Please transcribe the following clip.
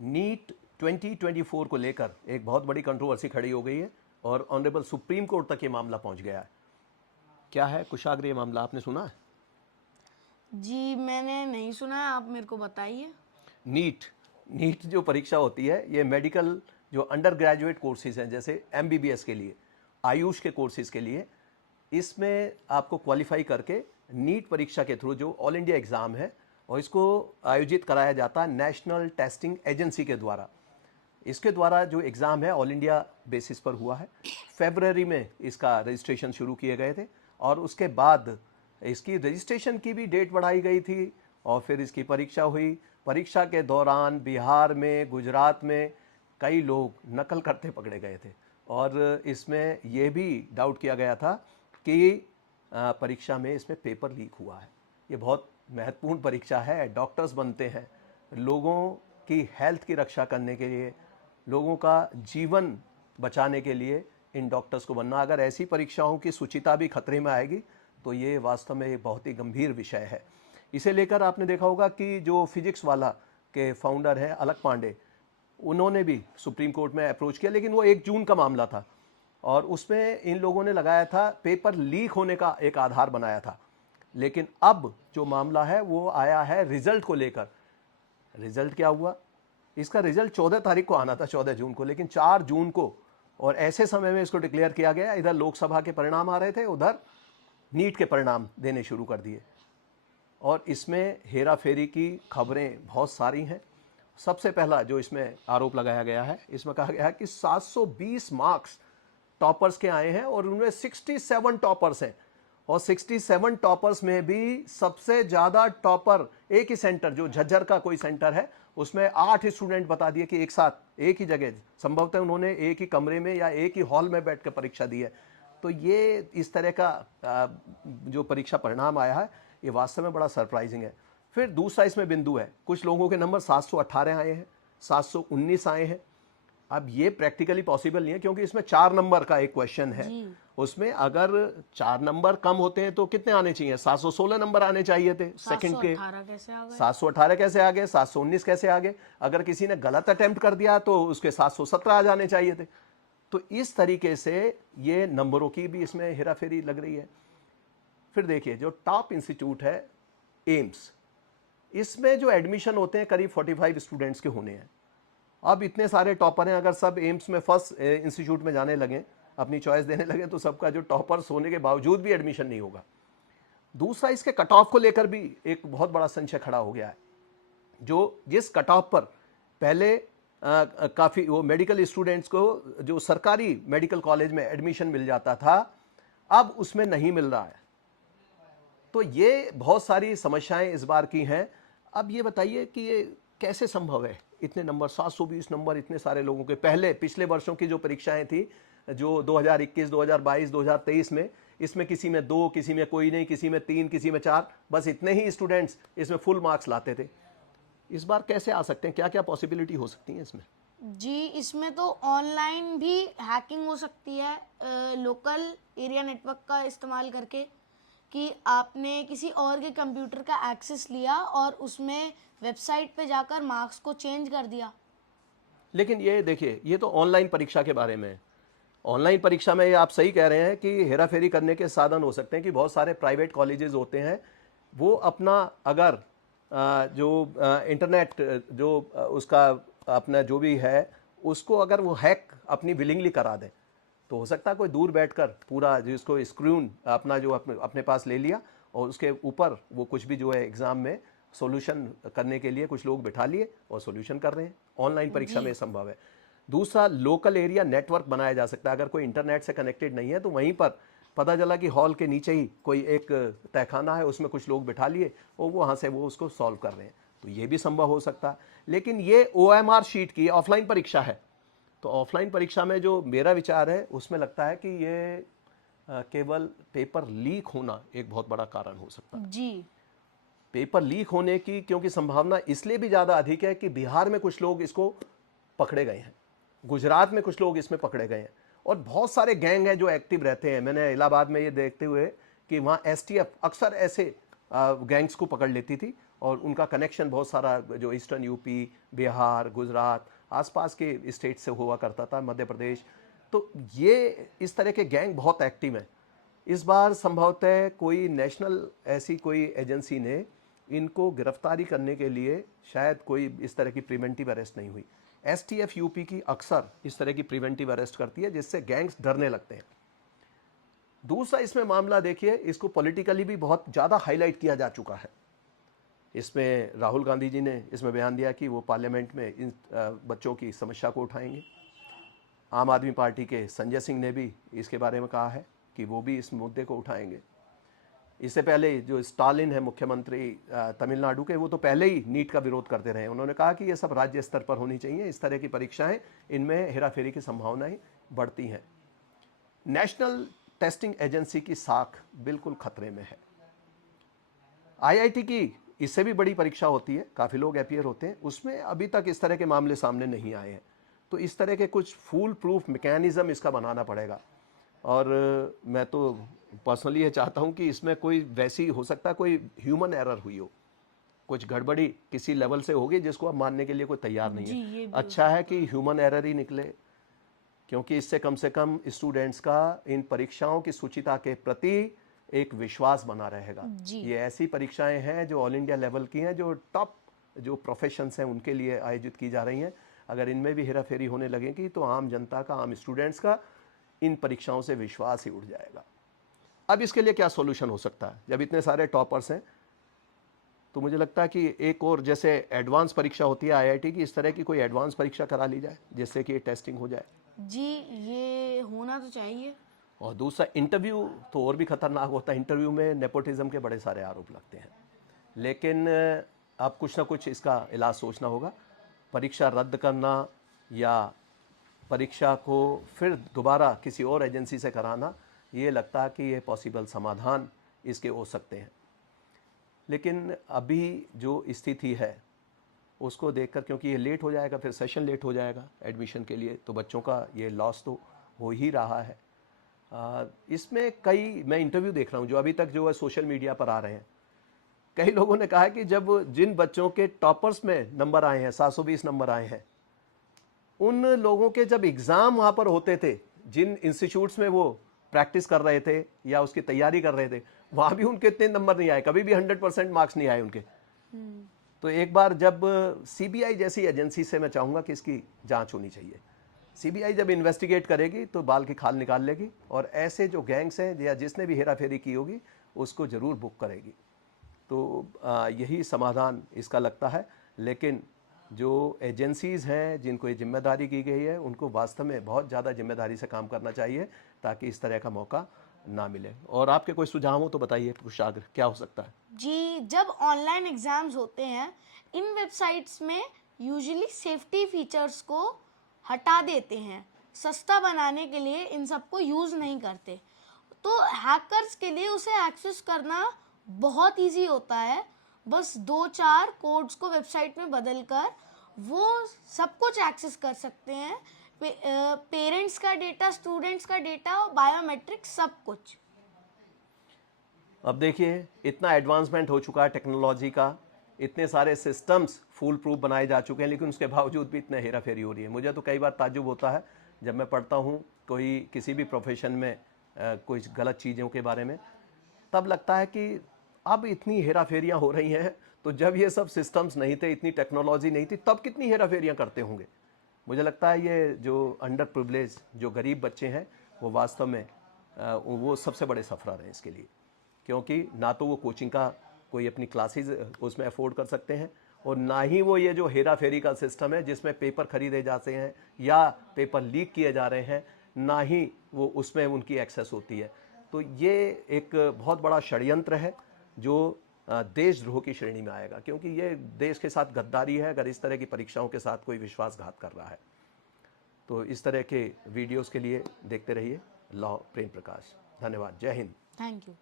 NEET 2024 को लेकर एक बहुत बड़ी कंट्रोवर्सी खड़ी हो गई है और ऑनरेबल सुप्रीम कोर्ट तक ये मामला पहुंच गया है। क्या है कुशाग्र ये मामला, आपने सुना है? जी मैंने नहीं सुना है, आप मेरे को बताइए। नीट नीट जो परीक्षा होती है ये मेडिकल जो अंडर ग्रेजुएट कोर्सेज हैं, जैसे एमबीबीएस के लिए, आयुष के कोर्सेज के लिए, इसमें आपको क्वालिफाई करके नीट परीक्षा के थ्रू जो ऑल इंडिया एग्ज़ाम है और इसको आयोजित कराया जाता है नेशनल टेस्टिंग एजेंसी के द्वारा। इसके द्वारा जो एग्ज़ाम है ऑल इंडिया बेसिस पर हुआ है। फरवरी में इसका रजिस्ट्रेशन शुरू किए गए थे और उसके बाद इसकी रजिस्ट्रेशन की भी डेट बढ़ाई गई थी और फिर इसकी परीक्षा हुई। परीक्षा के दौरान बिहार में, गुजरात में कई लोग नकल करते पकड़े गए थे और इसमें यह भी डाउट किया गया था कि परीक्षा में इसमें पेपर लीक हुआ है। ये बहुत महत्वपूर्ण परीक्षा है, डॉक्टर्स बनते हैं, लोगों की हेल्थ की रक्षा करने के लिए, लोगों का जीवन बचाने के लिए इन डॉक्टर्स को बनना। अगर ऐसी परीक्षाओं की शुचिता भी खतरे में आएगी तो ये वास्तव में एक बहुत ही गंभीर विषय है। इसे लेकर आपने देखा होगा कि जो फिजिक्स वाला के फाउंडर हैं अलक पांडे, उन्होंने भी सुप्रीम कोर्ट में अप्रोच किया, लेकिन वो 1 जून का मामला था और उसमें इन लोगों ने लगाया था, पेपर लीक होने का एक आधार बनाया था। लेकिन अब जो मामला है वो आया है रिजल्ट को लेकर। रिजल्ट क्या हुआ? इसका रिजल्ट 14 तारीख को आना था, 14 जून को, लेकिन 4 जून को, और ऐसे समय में इसको डिक्लेयर किया गया। इधर लोकसभा के परिणाम आ रहे थे, उधर नीट के परिणाम देने शुरू कर दिए और इसमें हेरा फेरी की खबरें बहुत सारी हैं। सबसे पहला जो इसमें आरोप लगाया गया है, इसमें कहा गया है कि 720 मार्क्स टॉपर्स के आए हैं और उनमें 67 टॉपर्स हैं और 67 टॉपर्स में भी सबसे ज़्यादा टॉपर एक ही सेंटर, जो झज्जर का कोई सेंटर है, उसमें 8 स्टूडेंट बता दिए कि एक साथ एक ही जगह, संभवतः उन्होंने एक ही कमरे में या एक ही हॉल में बैठ कर परीक्षा दी है। तो ये इस तरह का जो परीक्षा परिणाम आया है ये वास्तव में बड़ा सरप्राइजिंग है। फिर दूसरा इसमें बिंदु है, कुछ लोगों के नंबर 718 आए हैं, 719 आए हैं। अब ये प्रैक्टिकली पॉसिबल नहीं है क्योंकि इसमें 4 नंबर का एक क्वेश्चन है। उसमें अगर 4 नंबर कम होते हैं तो कितने आने चाहिए? 716 नंबर आने चाहिए थे सेकंड के। 718 कैसे आ गए? 718 कैसे आ गए? 719 कैसे आ गए? अगर किसी ने गलत अटेम्प्ट कर दिया तो उसके 717 आ जाने चाहिए थे। तो इस तरीके से ये नंबरों की भी इसमें हेराफेरी लग रही है। फिर देखिए, जो टॉप इंस्टीट्यूट है एम्स, इसमें जो एडमिशन होते हैं करीब 45 स्टूडेंट्स के होने हैं। अब इतने सारे टॉपर हैं, अगर सब एम्स में फर्स्ट इंस्टीट्यूट में जाने लगे, अपनी चॉइस देने लगे, तो सबका जो टॉपर्स होने के बावजूद भी एडमिशन नहीं होगा। दूसरा, इसके कट ऑफ को लेकर भी एक बहुत बड़ा संशय खड़ा हो गया है। जो जिस कट ऑफ पर पहले काफ़ी वो मेडिकल स्टूडेंट्स को जो सरकारी मेडिकल कॉलेज में एडमिशन मिल जाता था, अब उसमें नहीं मिल रहा है। तो ये बहुत सारी समस्याएं इस बार की हैं। अब ये बताइए कि ये कैसे संभव है, इतने नंबर, 720 नंबर इतने सारे लोगों के। पहले पिछले वर्षों की जो परीक्षाएं थी, जो 2021, 2022, 2023 में, इसमें किसी में 2, किसी में कोई नहीं, किसी में 3, किसी में 4, बस इतने ही स्टूडेंट्स इसमें फुल मार्क्स लाते थे। इस बार कैसे आ सकते हैं? क्या क्या पॉसिबिलिटी हो सकती है इसमें? जी इसमें तो ऑनलाइन भी हैकिंग हो सकती है, लोकल एरिया नेटवर्क का इस्तेमाल करके, कि आपने किसी और के कंप्यूटर का एक्सेस लिया और उसमें वेबसाइट पे जाकर मार्क्स को चेंज कर दिया। लेकिन ये देखिए, ये तो ऑनलाइन परीक्षा के बारे में है। ऑनलाइन परीक्षा में ये आप सही कह रहे हैं कि हेराफेरी करने के साधन हो सकते हैं कि बहुत सारे प्राइवेट कॉलेजेस होते हैं, वो अपना अगर जो इंटरनेट जो उसका अपना जो भी है, उसको अगर वो हैक अपनी विलिंगली करा दें, तो हो सकता है कोई दूर बैठकर पूरा जिसको स्क्रून अपना जो अपने पास ले लिया और उसके ऊपर वो कुछ भी जो है एग्ज़ाम में सॉल्यूशन करने के लिए कुछ लोग बिठा लिए और सॉल्यूशन कर रहे हैं। ऑनलाइन परीक्षा में संभव है। दूसरा, लोकल एरिया नेटवर्क बनाया जा सकता है। अगर कोई इंटरनेट से कनेक्टेड नहीं है तो वहीं पर पता चला कि हॉल के नीचे ही कोई एक तहखाना है, उसमें कुछ लोग बिठा लिए और वो वहाँ से वो उसको सॉल्व कर रहे हैं, तो ये भी संभव हो सकता है। लेकिन ये OMR शीट की ऑफलाइन परीक्षा है, तो ऑफलाइन परीक्षा में जो मेरा विचार है उसमें लगता है कि ये केवल पेपर लीक होना एक बहुत बड़ा कारण हो सकता है। जी पेपर लीक होने की क्योंकि संभावना इसलिए भी ज़्यादा अधिक है कि बिहार में कुछ लोग इसको पकड़े गए हैं, गुजरात में कुछ लोग इसमें पकड़े गए हैं और बहुत सारे गैंग हैं जो एक्टिव रहते हैं। मैंने इलाहाबाद में ये देखते हुए कि वहाँ STF अक्सर ऐसे गैंग्स को पकड़ लेती थी और उनका कनेक्शन बहुत सारा जो ईस्टर्न यूपी, बिहार, गुजरात, आसपास के स्टेट से हुआ करता था, मध्य प्रदेश। तो ये इस तरह के गैंग बहुत एक्टिव हैं। इस बार संभवतः कोई नेशनल ऐसी कोई एजेंसी ने इनको गिरफ्तारी करने के लिए शायद कोई इस तरह की प्रिवेंटिव अरेस्ट नहीं हुई। एसटीएफ यूपी की अक्सर इस तरह की प्रिवेंटिव अरेस्ट करती है, जिससे गैंग्स डरने लगते हैं। दूसरा इसमें मामला देखिए, इसको पॉलिटिकली भी बहुत ज़्यादा हाईलाइट किया जा चुका है। इसमें राहुल गांधी जी ने इसमें बयान दिया कि वो पार्लियामेंट में इन बच्चों की समस्या को उठाएंगे। आम आदमी पार्टी के संजय सिंह ने भी इसके बारे में कहा है कि वो भी इस मुद्दे को उठाएंगे। इससे पहले जो स्टालिन है मुख्यमंत्री तमिलनाडु के, वो तो पहले ही नीट का विरोध करते रहे। उन्होंने कहा कि ये सब राज्य स्तर पर होनी चाहिए, इस तरह की परीक्षाएं, इनमें हेराफेरी की संभावनाएं बढ़ती हैं। नेशनल टेस्टिंग एजेंसी की साख बिल्कुल खतरे में है। आईआईटी की इससे भी बड़ी परीक्षा होती है, काफ़ी लोग अपीयर होते हैं, उसमें अभी तक इस तरह के मामले सामने नहीं आए हैं। तो इस तरह के कुछ फूल प्रूफ मैकेनिज्म इसका बनाना पड़ेगा। और मैं तो पर्सनली ये चाहता हूँ कि इसमें कोई वैसी हो सकता है कोई ह्यूमन एरर हुई हो, कुछ गड़बड़ी किसी लेवल से होगी जिसको अब मानने के लिए कोई तैयार नहीं जी, ये है। भी अच्छा है कि ह्यूमन एरर ही निकले, क्योंकि इससे कम से कम स्टूडेंट्स का इन परीक्षाओं की शुचिता के प्रति एक विश्वास बना रहेगा। जी। ये ऐसी परीक्षाएं हैं जो ऑल इंडिया लेवल की हैं, जो टॉप जो प्रोफेशंस हैं उनके लिए आयोजित की जा रही हैं। अगर इनमें भी हेराफेरी होने लगेगी तो आम जनता का, आम स्टूडेंट्स का इन परीक्षाओं से विश्वास ही उड़ जाएगा। अब इसके लिए क्या सॉल्यूशन हो सकता है? जब इतने सारे टॉपर्स हैं तो मुझे लगता है कि एक और जैसे एडवांस परीक्षा होती है आईआईटी की, इस तरह की कोई एडवांस परीक्षा करा ली जाए जिससे कि ये टेस्टिंग हो जाए। जी, ये होना तो चाहिए। और दूसरा, इंटरव्यू तो और भी खतरनाक होता है। इंटरव्यू में नेपोटिज्म के बड़े सारे आरोप लगते हैं, लेकिन अब कुछ ना कुछ इसका इलाज सोचना होगा। परीक्षा रद्द करना या परीक्षा को फिर दोबारा किसी और एजेंसी से कराना, ये लगता है कि ये पॉसिबल समाधान इसके हो सकते हैं। लेकिन अभी जो स्थिति है उसको देखकर, क्योंकि ये लेट हो जाएगा, फिर सेशन लेट हो जाएगा एडमिशन के लिए, तो बच्चों का ये लॉस तो हो ही रहा है। इसमें कई मैं इंटरव्यू देख रहा हूँ जो अभी तक जो है सोशल मीडिया पर आ रहे हैं। कई लोगों ने कहा है कि जब जिन बच्चों के टॉपर्स में नंबर आए हैं, 720 नंबर आए हैं, उन लोगों के जब एग्ज़ाम वहाँ पर होते थे, जिन इंस्टीट्यूट्स में वो प्रैक्टिस कर रहे थे या उसकी तैयारी कर रहे थे, वहाँ भी उनके इतने नंबर नहीं आए, कभी भी 100% मार्क्स नहीं आए उनके। तो एक बार जब सीबीआई जैसी एजेंसी से मैं चाहूँगा कि इसकी जांच होनी चाहिए। सीबीआई जब इन्वेस्टिगेट करेगी तो बाल की खाल निकाल लेगी, और ऐसे जो गैंग्स हैं या जिसने भी हेराफेरी की होगी उसको ज़रूर बुक करेगी। तो यही समाधान इसका लगता है। लेकिन जो एजेंसीज़ हैं जिनको ये जिम्मेदारी की गई है, उनको वास्तव में बहुत ज़्यादा जिम्मेदारी से काम करना चाहिए ताकि इस तरह का मौका ना मिले। और आपके कोई सुझाव हो तो बताइए कुशाग्र, क्या हो सकता है? जी, जब ऑनलाइन एग्ज़ाम्स होते हैं, इन वेबसाइट्स में यूजुअली सेफ्टी फीचर्स को हटा देते हैं। सस्ता बनाने के लिए इन सबको यूज़ नहीं करते। तो हैकर्स के लिए उसे एक्सेस करना बहुत इजी होता है। बस 2-4 कोड्स को वेबसाइट में बदलकर वो सब कुछ एक्सेस कर सकते हैं। पेरेंट्स का डेटा, स्टूडेंट्स का डेटा, बायोमेट्रिक्स, सब कुछ। अब देखिए, इतना एडवांसमेंट हो चुका है टेक्नोलॉजी का, इतने सारे सिस्टम्स फूल प्रूफ बनाए जा चुके हैं, लेकिन उसके बावजूद भी इतने हेराफेरी हो रही है। मुझे तो कई बार ताज्जुब होता है जब मैं पढ़ता हूँ कोई किसी भी प्रोफेशन में कुछ गलत चीज़ों के बारे में, तब लगता है कि अब इतनी हेराफेरियाँ हो रही हैं, तो जब ये सब सिस्टम्स नहीं थे, इतनी टेक्नोलॉजी नहीं थी, तब कितनी हेराफेरियाँ करते होंगे। मुझे लगता है ये जो अंडर प्रिविलेज, जो गरीब बच्चे हैं, वो वास्तव में वो सबसे बड़े सफ़रर हैं इसके लिए, क्योंकि ना तो वो कोचिंग का कोई अपनी क्लासेस उसमें अफोर्ड कर सकते हैं, और ना ही वो ये जो हेरा फेरी का सिस्टम है जिसमें पेपर खरीदे जाते हैं या पेपर लीक किए जा रहे हैं, ना ही वो उसमें उनकी एक्सेस होती है। तो ये एक बहुत बड़ा षड्यंत्र है जो देशद्रोह की श्रेणी में आएगा, क्योंकि ये देश के साथ गद्दारी है अगर इस तरह की परीक्षाओं के साथ कोई विश्वासघात कर रहा है। तो इस तरह के वीडियोस के लिए देखते रहिए लॉ प्रेम प्रकाश। धन्यवाद। जय हिंद। Thank you.